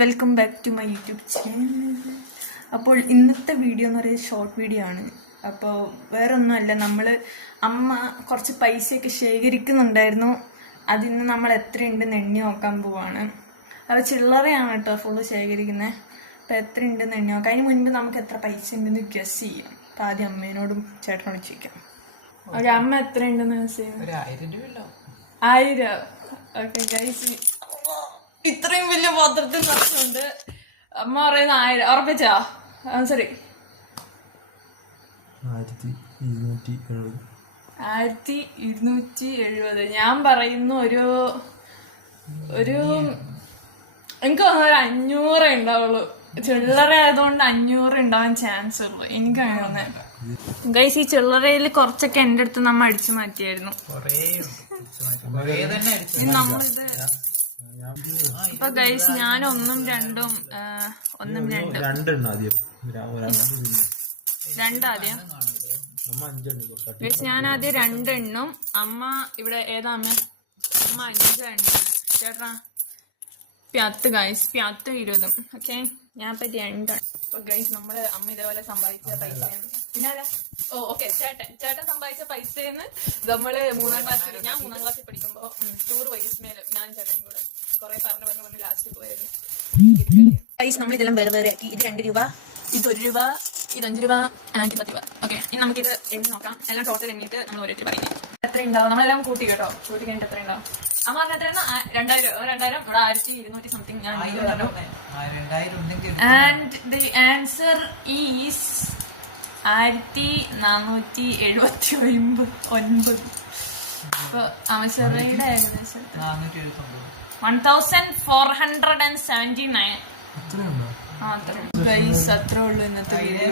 Welcome back to my YouTube channel. അപ്പോൾ ഇന്നത്തെ video എന്ന് പറയുന്നത് ഷോർട്ട് വീഡിയോ ആണ്. അപ്പോൾ വേറൊന്നുമല്ല, അമ്മ കുറച്ച് പൈസയൊക്കെ ശേഖരിക്കുന്നുണ്ടായിരുന്നു. അതിന്ന് നമ്മൾ എത്രയുണ്ടെന്ന് എണ്ണി നോക്കാൻ പോവാണ്. അത് ചില്ലറയാണ് കേട്ടോ ഫുള്ള് ശേഖരിക്കുന്നത്. അപ്പോൾ എത്രയുണ്ടെന്ന് എണ്ണി നോക്കാം. അതിന് മുൻപ് നമുക്ക് എത്ര പൈസ ഉണ്ടെന്ന് ഗസ് ചെയ്യാം. അപ്പോൾ ആദ്യം അമ്മേനോടും ചേട്ടനോടും ചോദിക്കാം. ഒരു അമ്മ എത്ര ഉണ്ടെന്ന് ഗസ് ചെയ്യാം. 1000. ഓക്കെ ഗൈസ്, ഇത്രയും വലിയ പാത്രത്തിൽ നിറച്ചുണ്ട്. അമ്മ പറയുന്ന 1000 ഉറപ്പിച്ചാ? സോറി, 1270. ഞാൻ പറയുന്നു ഒരു എനിക്ക് തോന്നുന്നു 500 ഉണ്ടാവുള്ളൂ. ചില്ലറ ആയതുകൊണ്ട് 500 ഉണ്ടാവാൻ ചാൻസ് ഉള്ളു. എനിക്കാണ് തോന്നുന്നത്. ഗൈസ്, ഈ ചില്ലറയിൽ കുറച്ചൊക്കെ എന്റെ അടുത്ത് നമ്മ അടിച്ചു മാറ്റിയായിരുന്നു. നമ്മളിത് ഇപ്പൊ ഗൈസ്, ഞാൻ 1ഉം 2ഉം 2 ആദ്യം ഗൈസ്, ഞാൻ ആദ്യം 2 എണ്ണും. അമ്മ ഇവിടെ ഏതാ അമ്മ 5 എണ്ണ. ചേട്ടാ പ്യാത്ത് ഗൈസ്, 20. ഓക്കെ, ഞാൻ ഇപ്പൊ 2. അപ്പൊ ഗൈസ്, നമ്മള് അമ്മ ഇതേപോലെ സമ്പാദിച്ച പൈസയാണ്. പിന്നെ ഓക്കെ, ചേട്ടൻ സമ്പാദിച്ച പൈസന്ന് നമ്മള് 3ാം ക്ലാസ്സിൽ, ഞാൻ 3ാം ക്ലാസ്സിൽ പഠിക്കുമ്പോ ടൂർ വൈകിസ്മേല് ഞാൻ ചേട്ടൻ കൂടെ കൊറേ പറഞ്ഞു ലാസ്റ്റ് പോയായിരുന്നു. ഗൈസ്, നമ്മളിതെല്ലാം വേറെ ആക്കി. ഇത് 2 രൂപ, ഇത് 1 രൂപ, ഇത് 5 രൂപ, 10 രൂപ. ഓക്കെ, ഇനി നമുക്കിത് എണ്ണി നോക്കാം. എല്ലാം ടോട്ടൽ എണ്ണിട്ട് നമ്മൾ ഓരോരുത്തർ പറയുന്നത് എത്ര ഉണ്ടാവും. നമ്മളെല്ലാം കൂട്ടി കേട്ടോ. കൂട്ടി കഴിഞ്ഞിട്ട് എത്ര ഉണ്ടാവും. അമ്മ പറഞ്ഞ എത്രയാണ്? 2000. ഇവിടെ 1200 സംതിങ്. ഞാൻ ആൻഡ് ദി ആൻസർ ഈസ് 1479. ഇപ്പൊ അവശറയുടെ ഏകദേശം 1479. ഗൈസ്, അത്രേ ഉള്ളൂ ഇന്നത്തെ വീഡിയോ.